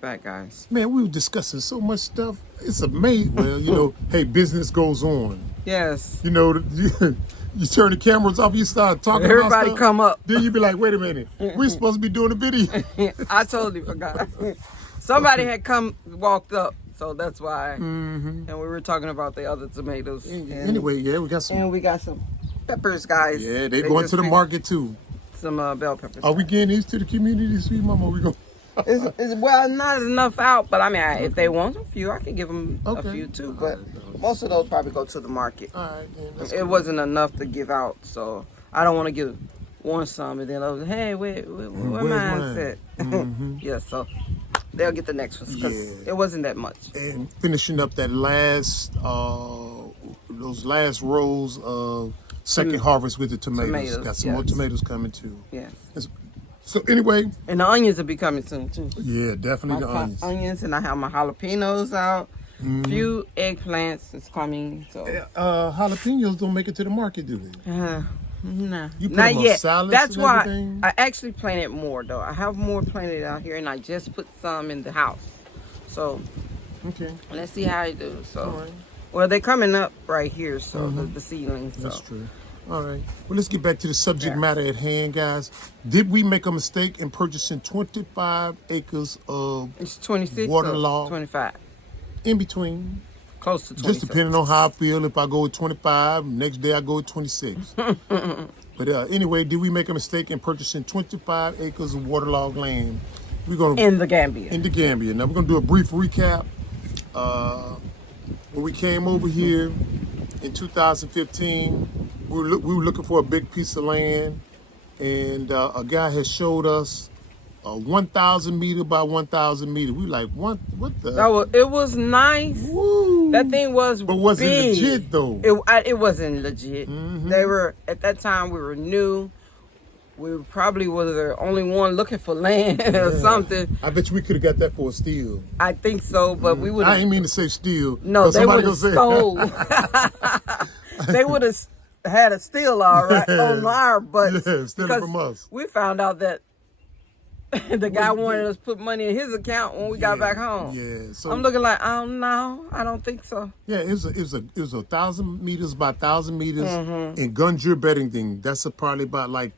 back, guys. Man, we were discussing so much stuff. It's amazing. Well, hey, business goes on. Yes. You turn the cameras off, you start talking about stuff. Everybody come up. Then you be like, wait a minute, we're supposed to be doing a video. I totally forgot. Somebody had walked up, so that's why. And we were talking about the other tomatoes. Anyway, yeah, we got some. And we got some peppers, guys. Yeah, they going to the market too. Some bell peppers. Are we getting these to the community, sweet mama? We go. Well, not enough out, but I mean, if they want a few, I can give them a few too. But most of those probably go to the market. All right, then. It wasn't enough to give out, so I don't want to give one some and then I was, hey, where mine's at? Yeah, so they'll get the next one because it wasn't that much. And finishing up that those last rows of second harvest with the tomatoes. Got some more tomatoes coming too. Yeah. So anyway. And the onions will be coming soon too. Yeah, definitely the onions. And I have my jalapenos out. Few eggplants is coming. So jalapenos don't make it to the market, do they? No, you put not them yet. On salads That's and why everything? I actually planted more though. I have more planted out here, and I just put some in the house. So okay, let's see how I do. So, right. Well, they're coming up right here. So the seedlings. So. That's true. All right. Well, let's get back to the subject matter at hand, guys. Did we make a mistake in purchasing 25 acres of it's 26 waterlogged? 25. In between. Close to 26. Just depending on how I feel. If I go with 25, next day I go with 26. But anyway, did we make a mistake in purchasing 25 acres of waterlogged land? We're gonna in the Gambia. In the Gambia. Now we're gonna do a brief recap. When we came over here in 2015, we were looking for a big piece of land, and a guy had showed us a 1,000 meter by 1,000 meter. We were like, what the? It was nice. Woo. That thing was But was big. it legit though? It wasn't legit. They were, at that time, we were new. We probably were the only one looking for land or something. I bet you we could have got that for a steal. I think so, but we would. I didn't mean to say steal. No, they would have stole. They would have had a steal all right on our butts. Yeah, steal it from us. We found out that the guy wanted us to put money in his account when we got back home. Yeah, so I'm looking like, no, I don't think so. Yeah, it was a 1,000 meters by 1,000 meters in Gunjur Beddington. That's probably about like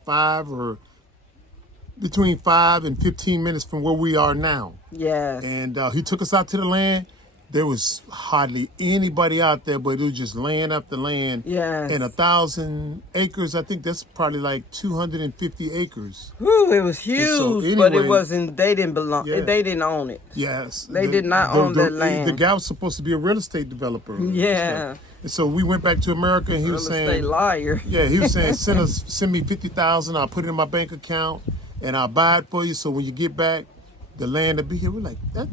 between 5 and 15 minutes from where we are now. Yes. And he took us out to the land. There was hardly anybody out there, but it was just land after land. Yes. And 1,000 acres, I think that's probably like 250 acres. Whew, it was huge, so anyway, but it wasn't, they didn't belong, they didn't own it. Yes. They did not own that land. The guy was supposed to be a real estate developer. Yeah. And so we went back to America, and he was saying, real estate liar. Yeah, he was saying, send me 50,000, I'll put it in my bank account, and I'll buy it for you, so when you get back, the land will be here. We're like, that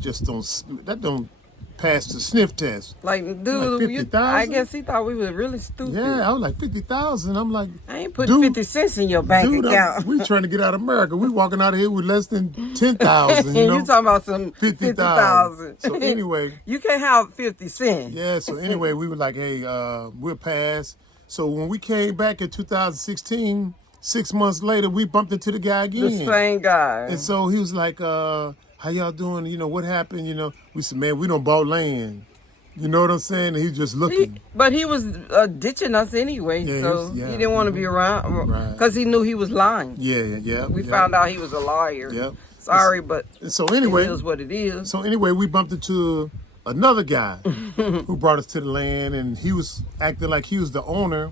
don't pass the sniff test. Like, dude, like 50,000? I guess he thought we were really stupid. Yeah, I was like, 50,000. I'm like, I ain't putting 50 cents in your bank account. We trying to get out of America. We walking out of here with less than 10,000. You know? You talking about some 50,000. So anyway, you can't have 50 cents. Yeah. So anyway, we were like, hey, we'll pass. So when we came back in 2016, 6 months later, we bumped into the guy again. The same guy. And so he was like, how y'all doing? You know, what happened? You know, we said, man, we don't bought land. You know what I'm saying? And he's just looking. But he was ditching us anyway, so he didn't want to be around because he knew he was lying. Yeah. We found out he was a liar. Yep. Sorry, but so anyway, it is what it is. So anyway, we bumped into another guy who brought us to the land, and he was acting like he was the owner,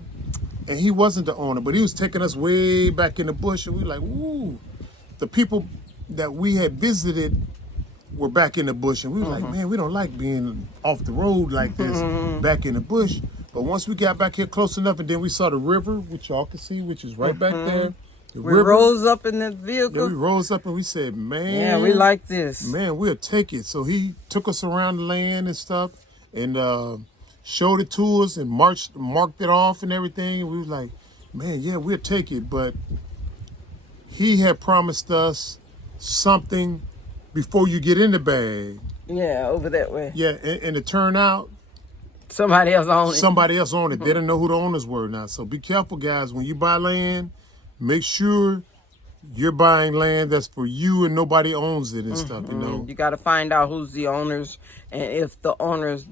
and he wasn't the owner, but he was taking us way back in the bush, and we were like, woo. The people that we had visited were back in the bush, and we were like, man, we don't like being off the road like this, back in the bush. But once we got back here close enough, and then we saw the river, which y'all can see, which is right back there. We rose up in that vehicle. Yeah, we rose up and we said, man. Yeah, we like this. Man, we'll take it. So he took us around the land and stuff, and showed it to us and marked it off and everything. And we were like, man, yeah, we'll take it. But he had promised us something before you get in the bag. Yeah, over that way. Yeah, and it turned out somebody else owned it. Somebody else owned it. They didn't know who the owners were now. So be careful, guys. When you buy land, make sure you're buying land that's for you and nobody owns it and stuff, you know. You got to find out who's the owners, and if the owners,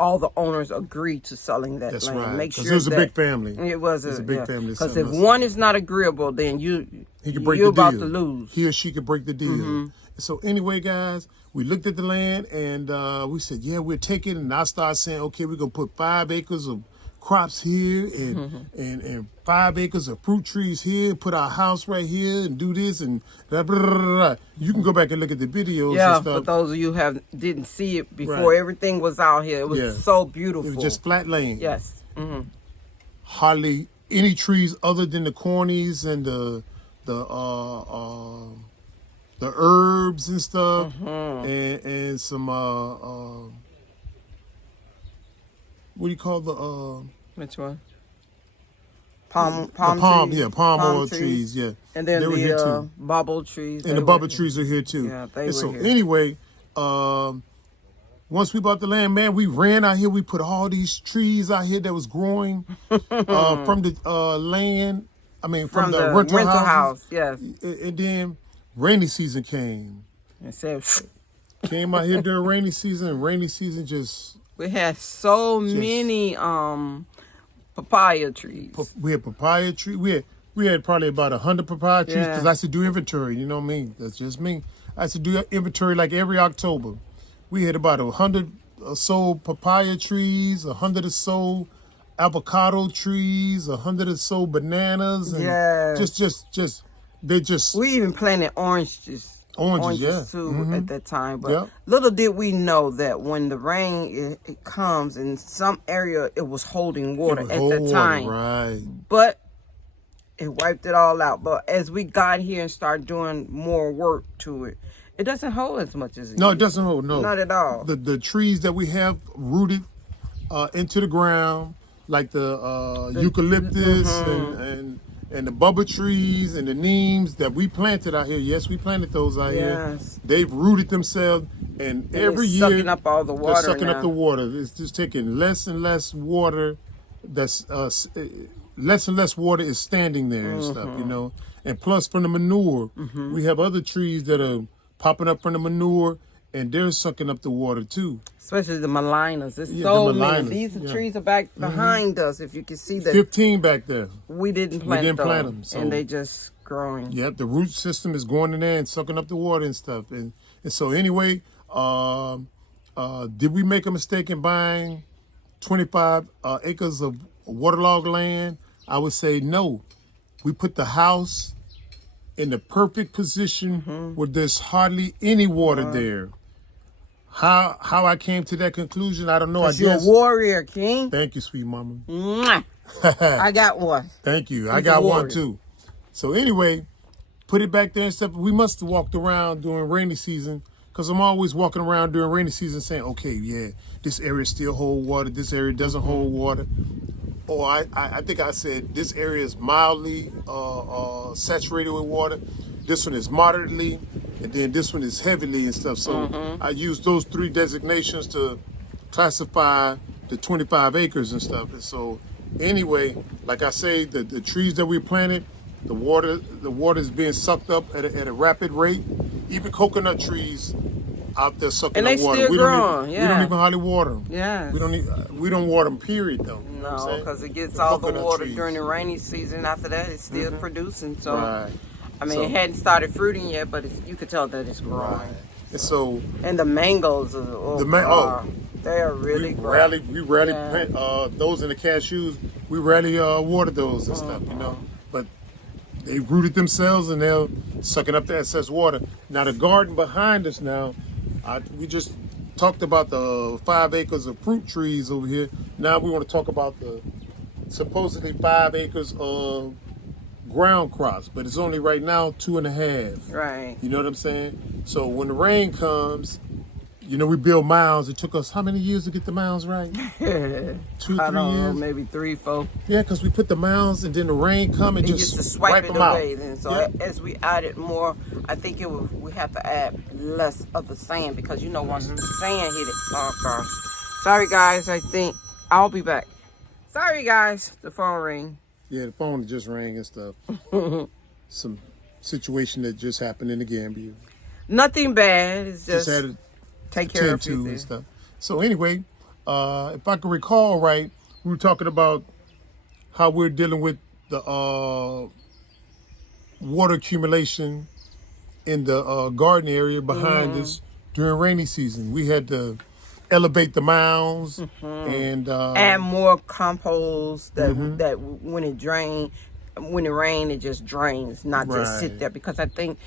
all the owners agree to selling that That's land. right. Make sure it was a that big family. It was a big family. Because if one is not agreeable, then you're about to lose. He or she could break the deal. So anyway, guys, we looked at the land and we said, yeah, we'll take it. And I started saying, okay, we're gonna put 5 acres of crops here and 5 acres of fruit trees here, put our house right here and do this and blah, blah, blah, blah. You can go back and look at the videos Yeah, and stuff. for those of you who didn't see it before, everything was out here. It was so beautiful. It was just flat land. Yes. Hardly any trees other than the cornies and the herbs and stuff, and some what do you call the Which one? palm oil trees, yeah. And then they were here too. bubble trees. And the bubble trees are here too. Yeah, they were so here. Anyway, once we bought the land, man, we ran out here. We put all these trees out here that was growing from the land. I mean, from the rental house. Yes. And then rainy season came. And so Came out here during rainy season, and rainy season just... We had so many papaya trees. We had papaya tree. We had probably about 100 papaya trees because I used to do inventory. You know what I mean? That's just me. I used to do inventory like every October. We had about 100 or so papaya trees, 100 or so avocado trees, 100 or so bananas, and we even planted oranges too at that time. But little did we know that when the rain it comes in some area, it was holding water at that time. Right. But it wiped it all out. But as we got here and started doing more work to it, it doesn't hold as much as it No, it doesn't hold. No, not at all. The trees that we have rooted into the ground, like the eucalyptus and the bubba trees and the neems that we planted out here. Yes, we planted those out here. They've rooted themselves, and every year sucking up all the water. They're sucking up the water. It's just taking less and less water. That's less and less water is standing there and stuff, you know. And plus, from the manure, we have other trees that are popping up from the manure, and they're sucking up the water too. Especially the malinas. There's so many. These trees are back behind us. If you can see that. 15 back there. We didn't plant them. So. And they just growing. Yep, the root system is going in there and sucking up the water and stuff. And so anyway, did we make a mistake in buying 25 acres of waterlogged land? I would say no. We put the house in the perfect position where there's hardly any water there. How I came to that conclusion, I don't know. I guess you're a warrior, King. Thank you, sweet mama. I got one. Thank you. I got one too. So anyway, put it back there and stuff. We must have walked around during rainy season, because I'm always walking around during rainy season saying, okay, yeah, this area still hold water. This area doesn't hold water. Or I think I said this area is mildly saturated with water. This one is moderately, and then this one is heavily and stuff. So I use those 3 designations to classify the 25 acres and stuff. And so anyway, like I say, the trees that we planted, the water is being sucked up at a rapid rate. Even coconut trees out there sucking up water. Still growing. We don't even hardly water them. Yeah. We don't water them, period, though. You know no, because it gets all the water during the rainy season. After that, it's still producing. So, I mean, it hadn't started fruiting yet, but you could tell that it's growing. Right. And so. And the mangoes are, they are really growing. We rarely plant those in the cashews. We rarely water those and stuff, you know. But they rooted themselves and they're sucking up the excess water. Now the garden behind us now, we just talked about the 5 acres of fruit trees over here. Now we want to talk about the supposedly 5 acres of ground crops, but it's only right now 2.5. Right. You know what I'm saying? So when the rain comes, you know, we build mounds. It took us how many years to get the mounds right? 2, 3 years? I don't know, maybe 3, 4. Yeah, because we put the mounds and then the rain come and just wipe them away. out. Then. So as we added more, I think we have to add less of the sand, because you know once the sand hit it, oh gosh. Sorry guys, I think I'll be back. Sorry guys, the phone rang. Yeah, the phone just rang and stuff. Some situation that just happened in the Gambia. Nothing bad. It's Just just had to take care of tend to and everything. stuff. So anyway, if I can recall right, we were talking about how we're dealing with the water accumulation in the garden area behind us during rainy season. We had to elevate the mounds and Add more compost that when it rains, it just drains, not just sit Right. there. Because I think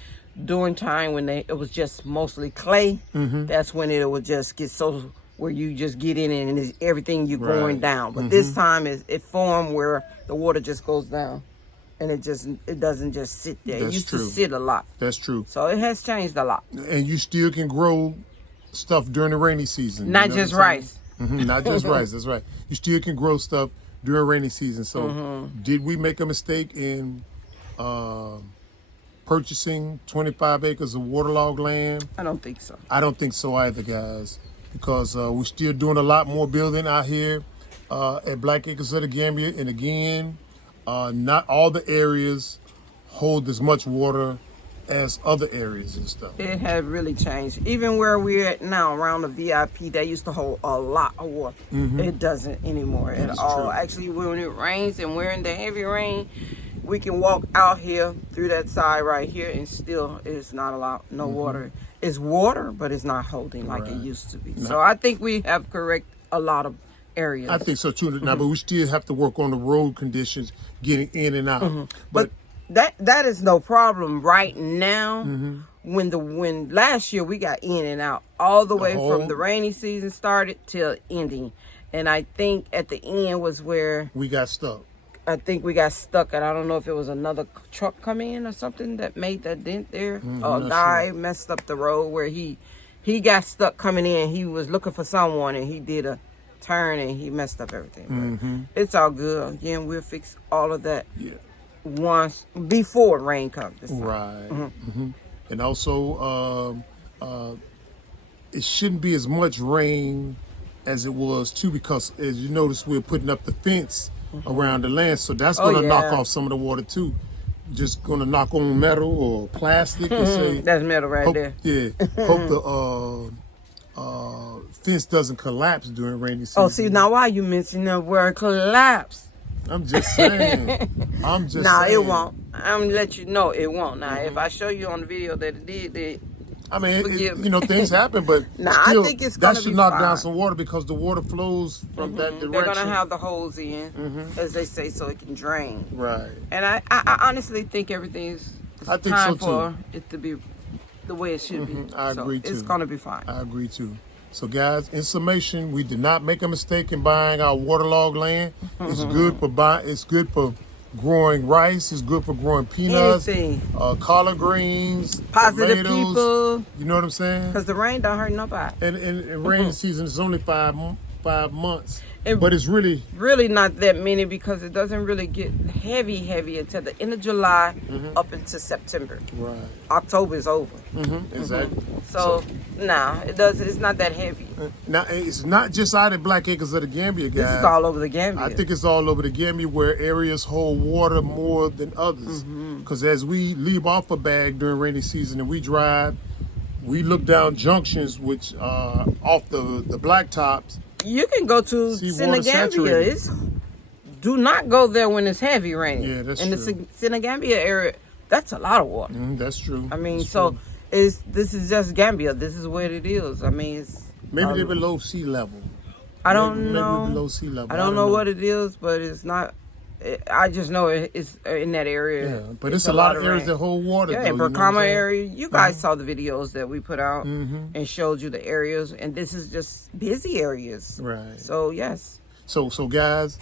during time when it was just mostly clay, that's when it would just get so where you just get in it and everything you're going Right. down. But this time it formed where the water just goes down, and it doesn't just sit there. It That's used true. to sit a lot, That's true. so it has changed a lot. And you still can grow stuff during the rainy season. Not you know just what I'm saying? rice. Not just rice, that's right. You still can grow stuff during rainy season. So did we make a mistake in purchasing 25 acres of waterlogged land? I don't think so. I don't think so either, guys, because we're still doing a lot more building out here at Black Acres of the Gambia. And again, not all the areas hold as much water as other areas and stuff. It had really changed. Even where we're at now, around the VIP, they used to hold a lot of water. It doesn't anymore at That's all. true. Actually, when it rains and we're in the heavy rain, we can walk out here through that side right here, and still it's not a lot, no water. It's water, but it's not holding like it Right. used to be. So I think we have correct a lot of areas. I think so too. Now, but we still have to work on the road conditions, getting in and out. But that is no problem right now. When last year we got in and out all the way whole- from the rainy season started till ending, and I think at the end was where we got stuck. I think we got stuck, and I don't know if it was another truck come in or something that made that dent there. I'm Or a not guy messed up the road where he got stuck coming in. He was looking for someone, and he did a turn and he messed up everything. But it's all good. Again, we'll fix all of that Yeah. once before rain comes. This time. Right. And also, it shouldn't be as much rain as it was too, because as you notice, we're putting up the fence around the land, so that's going to knock yeah. off some of the water too. Just going to knock on metal or plastic and say, That's metal right hope, there. yeah, hope the fence doesn't collapse during rainy season. Oh, see, now why you mention the word collapse? I'm just saying. I'm just Nah, saying. it won't. I'm gonna let you know it won't. Now, if I show you on the video that it did, I mean, Forgive me. you know, things happen, but Nah, I still, think it's that gonna should be knock fine. down some water, because the water flows from that direction. they're gonna have the holes in, as they say, so it can drain. Right. And I honestly think everything's I think time so, for it to be the way it should be. I So agree, It's too. gonna be fine. I agree too. So, guys, in summation, we did not make a mistake in buying our waterlogged land. It's good for It's good for growing rice. It's good for growing peanuts, Anything. collard greens, Positive tomatoes. people, You know what I'm saying? because the rain don't hurt nobody. And rainy season is only 5 months, And- but it's really Really not that many, because it doesn't really get heavy until the end of July up into September. right. October is over. Exactly. So nah, it's not that heavy. Now, it's not just out at Black Acres of the Gambia, guys. This is all over the Gambia. I think it's all over the Gambia, where areas hold water more than others. Because as we leave off a bag during rainy season and we drive, we look down junctions, which off the blacktops. You can go to See water Senegambia. saturated. Do not go there when it's heavy raining. Yeah, that's in true. the Senegambia area, that's a lot of water. That's true. I mean, That's so true. this is just Gambia. This is what it is. I mean, it's Maybe they're below sea level. I don't Maybe know. below sea level. I don't know what it is, but it's not. I just know it's in that area. Yeah, but it's a lot of areas rain. that hold water. Yeah, though, in you know what I'm Bracama saying? area, you guys saw the videos that we put out and showed you the areas, and this is just busy areas. Right. So yes, So guys,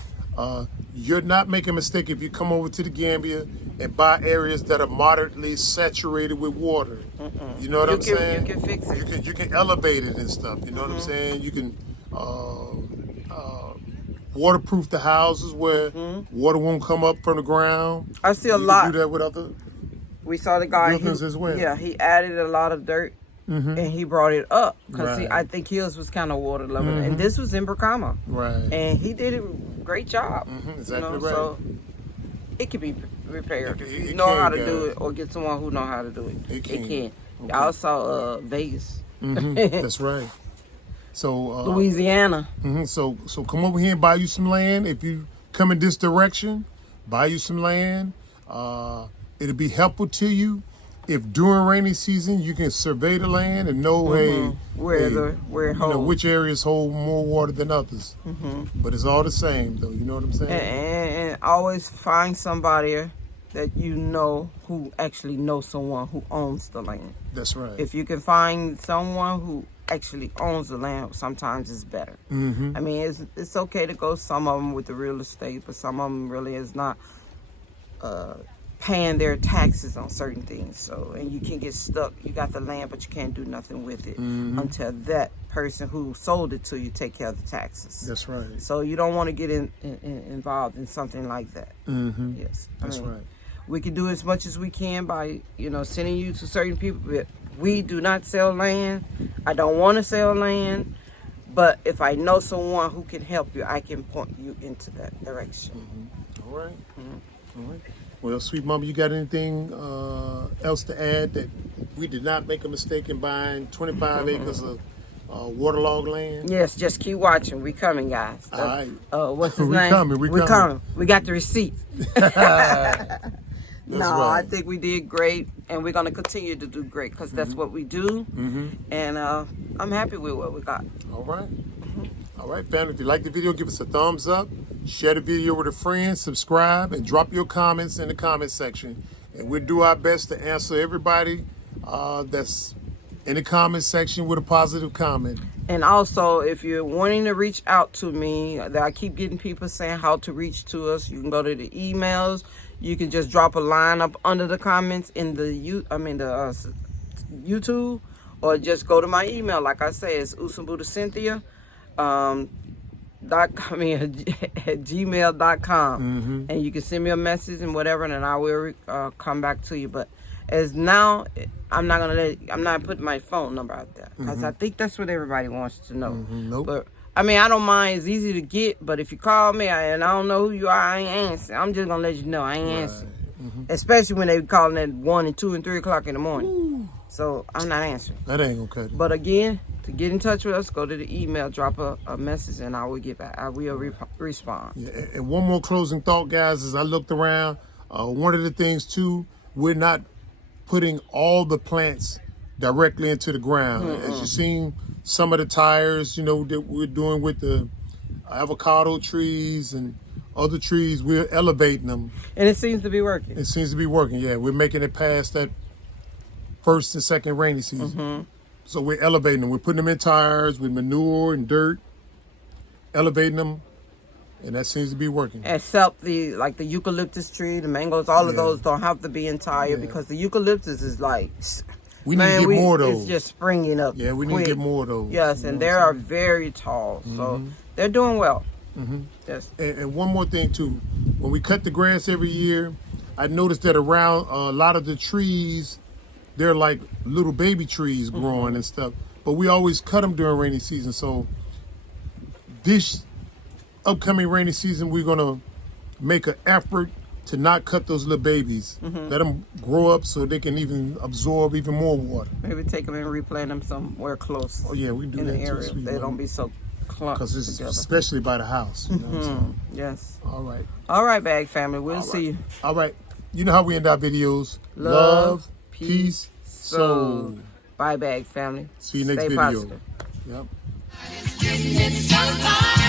you're not making a mistake if you come over to the Gambia and buy areas that are moderately saturated with water. You know what I'm saying? You can fix it. You can elevate it and stuff. You know what I'm saying? You can waterproof the houses where water won't come up from the ground. I see a You lot. can do that with other. We saw the guy. Buildings as well. Yeah, he added a lot of dirt and he brought it up because Right. I think his was kind of water level, and this was in Bracama, Right. and he did a great job. Exactly right. So it can be repaired if you It know can, how to guys. do it, or get someone who know how to do it. It can. Okay. Okay. Saw Vegas, That's right. So Louisiana. So come over here and buy you some land. If you come in this direction, buy you some land. It'll be helpful to you. If during rainy season you can survey the land and know, Where it holds. which areas hold more water than others. But it's all the same, though. You know what I'm saying? And always find somebody that you know who actually knows someone who owns the land. That's right. If you can find someone who actually owns the land, sometimes it's better. I mean, it's okay to go some of them with the real estate, but some of them really is not paying their taxes on certain things. So, and you can get stuck. You got the land, but you can't do nothing with it until that person who sold it to you take care of the taxes. That's right. So you don't want to get involved in something like that. Yes, That's right. We can do as much as we can by, sending you to certain people. But we do not sell land. I don't want to sell land. But if I know someone who can help you, I can point you into that direction. All right. All right. Well, sweet mama, you got anything else to add that we did not make a mistake in buying 25 acres of waterlogged land? Yes, just keep watching. We coming, guys. All right. What's his We name? coming. We coming. We got the receipts. That's I right. think we did great, and we're going to continue to do great because that's what we do. And I'm happy with what we got. All right. All right, family. If you like the video, give us a thumbs up. Share the video with a friend. Subscribe and drop your comments in the comment section. And we'll do our best to answer everybody that's in the comment section with a positive comment. And also, if you're wanting to reach out to me, I keep getting people saying how to reach to us. You can go to the emails. You can just drop a line up under the comments in the YouTube, or just go to my email. Like I say, it's usambutacynthia at gmail.com, and you can send me a message and whatever, and I will come back to you. But as now, I'm not putting my phone number out there because I think that's what everybody wants to know. Nope. But I mean, I don't mind. It's easy to get, but if you call me and I don't know who you are, I ain't answering. I'm just gonna let you know I ain't answering. Especially when they calling at 1 and 2 and 3 o'clock in the morning. So I'm not answering. That ain't gonna cut it. But again, to get in touch with us, go to the email, drop a message, and I will get back. I will respond. Yeah, and one more closing thought, guys, as I looked around, one of the things too, we're not putting all the plants directly into the ground. As you've seen, some of the tires, that we're doing with the avocado trees and other trees, we're elevating them. And it seems to be working. It seems to be working, yeah. We're making it past that first and second rainy season. So we're elevating them. We're putting them in tires with manure and dirt, elevating them, and that seems to be working. Except the eucalyptus tree, the mangoes, all of those don't have to be in tire because the eucalyptus is like... We need to get more of those. It's just springing up. Yeah, we need quick. to get more of those. Yes, and they are very tall, so they're doing well. Yes. And one more thing too, when we cut the grass every year, I noticed that around a lot of the trees, they're like little baby trees growing and stuff. But we always cut them during rainy season. So this upcoming rainy season, we're gonna make an effort to not cut those little babies. Let them grow up so they can even absorb even more water. Maybe take them and replant them somewhere close. Oh yeah, we do in that the area. too. They don't be so clumped Because it's together. especially by the house. You know what I'm saying? Yes. All right. All right, Bag Family. We'll see you. All right. You know how we end our videos. Love, peace, soul. Bye, Bag Family. See you next Stay video. positive. Yep. It's getting so far.